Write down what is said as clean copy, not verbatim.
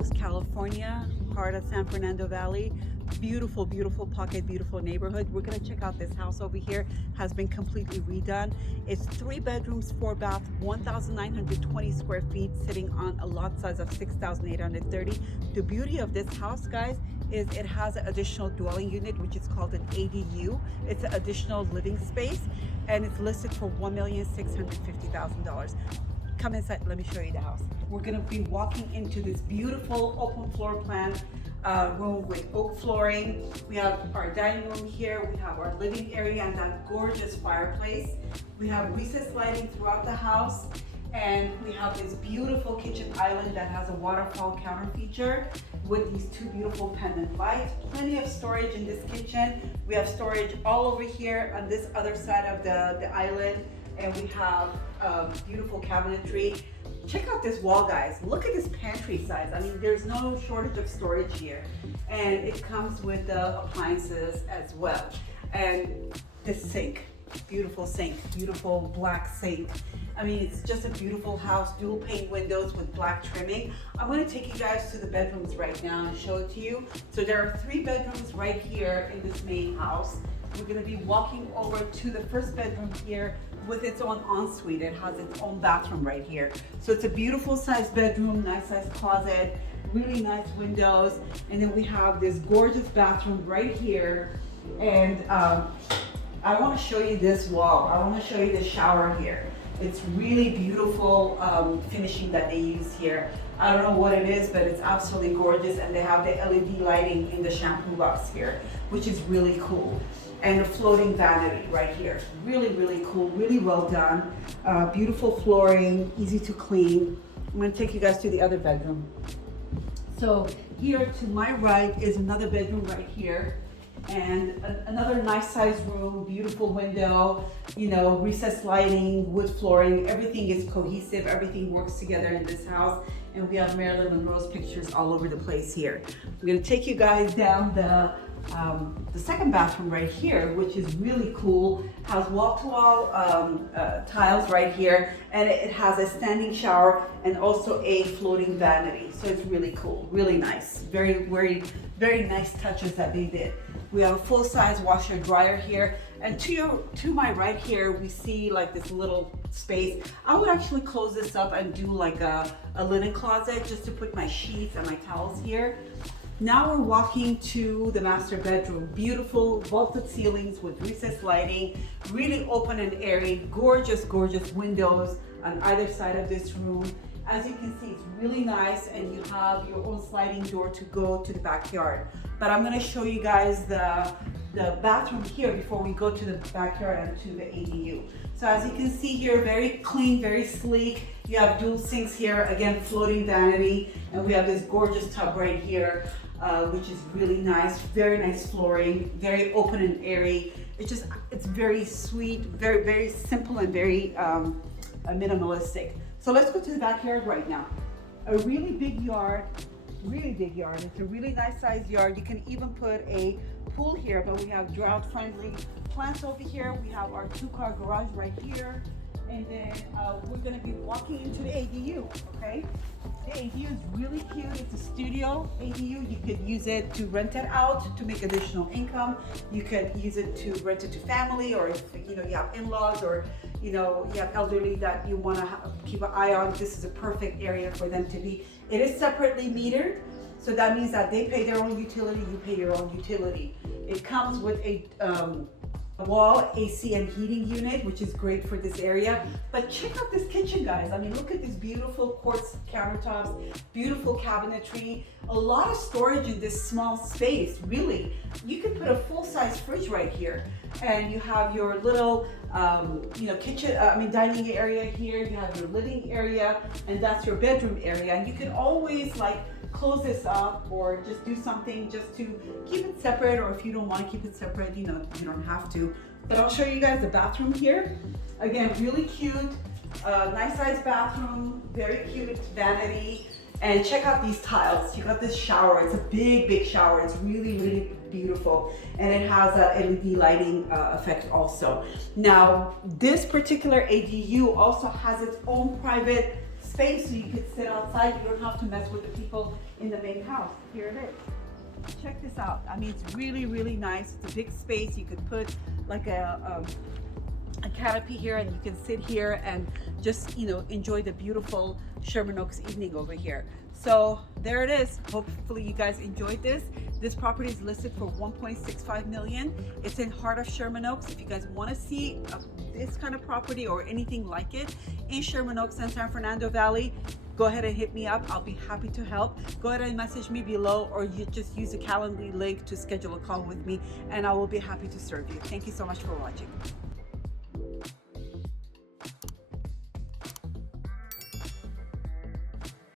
Oaks, California, heart of San Fernando Valley. Beautiful, beautiful pocket, beautiful neighborhood. We're gonna check out this house over here. Has been completely redone. It's 3 bedrooms, 4 bath, 1,920 square feet, sitting on a lot size of 6,830. The beauty of this house, guys, is it has an additional dwelling unit, which is called an ADU. It's an additional living space, and it's listed for $1,650,000. Come inside, let me show you the house. We're gonna be walking into this beautiful open floor plan room with oak flooring. We have our dining room here, we have our living area and that gorgeous fireplace. We have recessed lighting throughout the house, and we have this beautiful kitchen island that has a waterfall counter feature with these 2 beautiful pendant lights. Plenty of storage in this kitchen. We have storage all over here on this other side of the island, and we have beautiful cabinetry. Check out this wall, guys. Look at this pantry size. I mean, there's no shortage of storage here. And it comes with the appliances as well. And this sink, beautiful sink, beautiful black sink. I mean, it's just a beautiful house, dual pane windows with black trimming. I'm gonna take you guys to the bedrooms right now and show it to you. So there are 3 bedrooms right here in this main house. We're gonna be walking over to the first bedroom here with its own ensuite. It has its own bathroom right here. So it's a beautiful sized bedroom, nice sized closet, really nice windows. And then we have this gorgeous bathroom right here. And I wanna show you this wall. I wanna show you the shower here. It's really beautiful finishing that they use here. I don't know what it is, but it's absolutely gorgeous. And they have the LED lighting in the shampoo box here, which is really cool. And a floating vanity right here. Really, really cool, really well done. Beautiful flooring, easy to clean. I'm gonna take you guys to the other bedroom. So here to my right is another bedroom right here. And another nice sized room, beautiful window, you know, recessed lighting, wood flooring, everything is cohesive, everything works together in this house. And we have Marilyn Monroe's pictures all over the place here. I'm gonna take you guys down the second bathroom right here, which is really cool. Has wall-to-wall tiles right here, and it has a standing shower and also a floating vanity. So it's really cool, really nice. Very, very, very nice touches that they did. We have a full-size washer dryer here, and to my right here, we see like this little space. I would actually close this up and do like a linen closet just to put my sheets and my towels here. Now we're walking to the master bedroom. Beautiful vaulted ceilings with recessed lighting, really open and airy, gorgeous, gorgeous windows on either side of this room. As you can see, it's really nice, and you have your own sliding door to go to the backyard. But I'm gonna show you guys the bathroom here before we go to the backyard and to the ADU. So as you can see here, very clean, very sleek. You have dual sinks here, again, floating vanity, and we have this gorgeous tub right here. Which is really nice, very nice flooring, very open and airy. It's very sweet, very, very simple and very minimalistic. So let's go to the backyard right now. A really big yard, really big yard. It's a really nice sized yard. You can even put a pool here, but we have drought friendly plants over here. We have our 2-car garage right here. And then we're gonna be walking into the ADU, okay? The ADU is really cute. It's a studio ADU. You could use it to rent it out to make additional income. You could use it to rent it to family, or if you know you have in-laws, or you know you have elderly that you want to keep an eye on. This is a perfect area for them to be. It is separately metered, so that means that they pay their own utility, you pay your own utility. It comes with a wall AC and heating unit, which is great for this area. But check out this kitchen, guys. I mean, look at these beautiful quartz countertops, beautiful cabinetry, a lot of storage in this small space, really. You can put a full-size fridge right here, and you have your little kitchen, dining area here. You have your living area, and that's your bedroom area. And you can always close this up or just do something just to keep it separate, or if you don't want to keep it separate, you don't have to. But I'll show you guys the bathroom here. Again, really cute, nice sized bathroom, very cute vanity. And check out these tiles. Check out this shower. It's a big, big shower. It's really, really beautiful. And it has a LED lighting effect also. Now, this particular ADU also has its own private space so you could sit outside. You don't have to mess with the people in the main house. Here it is. Check this out. I mean, it's really, really nice. It's a big space. You could put like a canopy here, and you can sit here and just, you know, enjoy the beautiful Sherman Oaks evening over here. So there it is. Hopefully you guys enjoyed this. This property is listed for 1.65 million. It's in heart of Sherman Oaks. If you guys want to see this kind of property or anything like it in Sherman Oaks and San Fernando Valley, go ahead and hit me up. I'll be happy to help. Go ahead and message me below, or you just use the Calendly link to schedule a call with me, and I will be happy to serve you. Thank you so much for watching.